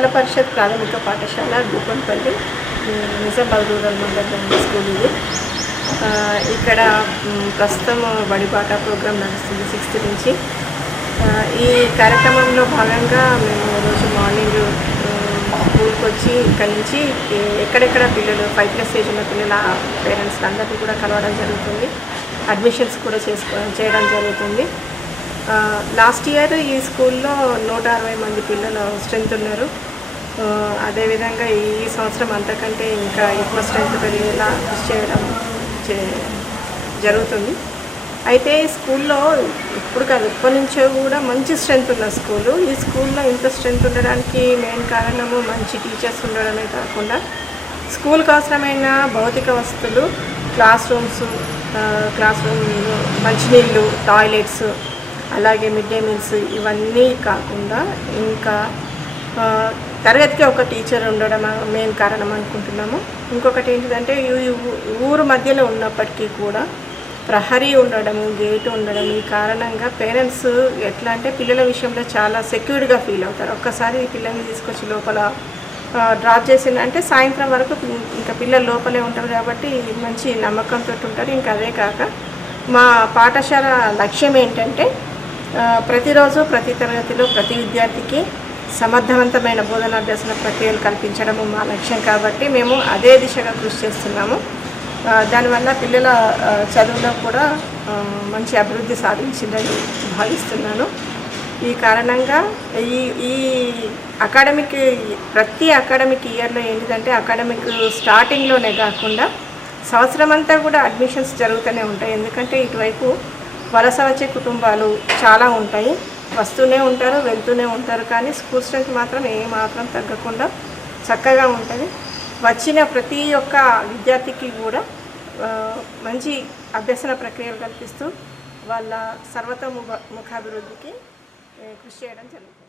కల పరిషత్ ప్రాథమిక పాఠశాల గూపన్పల్లి నిజామాబాద్ రూరల్ మండలం స్కూల్ ఇది. ఇక్కడ ప్రస్తుతం బడిపాట ప్రోగ్రాం నడుస్తుంది సిక్స్త్ నుంచి. ఈ కార్యక్రమంలో భాగంగా మేము రోజు మార్నింగ్ స్కూల్కి వచ్చి ఇక్కడ నుంచి ఎక్కడెక్కడ పిల్లలు ఫైవ్ ప్లస్ ఏజ్ ఉన్న పిల్లల పేరెంట్స్ అందరినీ కూడా కలవడం జరుగుతుంది. అడ్మిషన్స్ కూడా చేసుకో చేయడం జరుగుతుంది. లాస్ట్ ఇయర్ ఈ స్కూల్లో నూట అరవై మంది పిల్లలు స్ట్రెంత్ ఉన్నారు. అదేవిధంగా ఈ సంవత్సరం అంతకంటే ఇంకా ఎక్కువ స్ట్రెంత్ పెరిగేలా కృషి చేయడం జరుగుతుంది. అయితే స్కూల్లో ఇప్పుడు కాదు ఇప్పటి నుంచో కూడా మంచి స్ట్రెంత్ ఉన్న స్కూలు. ఈ స్కూల్లో ఇంత స్ట్రెంత్ ఉండడానికి మెయిన్ కారణము మంచి టీచర్స్ ఉండడమే కాకుండా స్కూల్కి అవసరమైన భౌతిక వస్తువులు క్లాస్ రూమ్స్ క్లాస్ రూమ్ మంచినీళ్ళు టాయిలెట్స్ అలాగే మిడ్ డే మీల్స్ ఇవన్నీ కాకుండా ఇంకా తరగతికి ఒక టీచర్ ఉండడం మెయిన్ కారణం అనుకుంటున్నాము. ఇంకొకటి ఏంటిదంటే ఊరు మధ్యలో ఉన్నప్పటికీ కూడా ప్రహరీ ఉండడము గేట్ ఉండడం ఈ కారణంగా పేరెంట్స్ ఎట్లా అంటే పిల్లల విషయంలో చాలా సెక్యూర్డ్గా ఫీల్ అవుతారు. ఒక్కసారి పిల్లల్ని తీసుకొచ్చి లోపల డ్రాప్ చేసిందంటే సాయంత్రం వరకు ఇంకా పిల్లలు లోపలే ఉంటారు కాబట్టి మంచి నమ్మకంతో ఉంటారు. ఇంకా అదే కాక మా పాఠశాల లక్ష్యం ఏంటంటే ప్రతిరోజు ప్రతి తరగతిలో ప్రతి విద్యార్థికి సమర్థవంతమైన బోధనాభ్యాసన ప్రక్రియలు కల్పించడము మా లక్ష్యం కాబట్టి మేము అదే దిశగా కృషి చేస్తున్నాము. దానివల్ల పిల్లల చదువులో కూడా మంచి అభివృద్ధి సాధించిందని భావిస్తున్నాను. ఈ కారణంగా ఈ ఈ అకాడమిక్ ప్రతి అకాడమిక్ ఇయర్లో ఏంటిదంటే అకాడమిక్ స్టార్టింగ్లోనే కాకుండా సంవత్సరం అంతా కూడా అడ్మిషన్స్ జరుగుతూనే ఉంటాయి. ఎందుకంటే ఇటువైపు వలస వచ్చే కుటుంబాలు చాలా ఉంటాయి. వస్తూనే ఉంటారు వెళ్తూనే ఉంటారు. కానీ స్కూల్ స్ట్రెంత్ మాత్రం ఏమాత్రం మాత్రం తగ్గకుండా చక్కగా ఉంటుంది. వచ్చిన ప్రతి ఒక్క విద్యార్థికి కూడా మంచి అభ్యసన ప్రక్రియలు కల్పిస్తూ వాళ్ళ సర్వతోముఖ ముఖాభివృద్ధికి కృషి చేయడం జరుగుతుంది.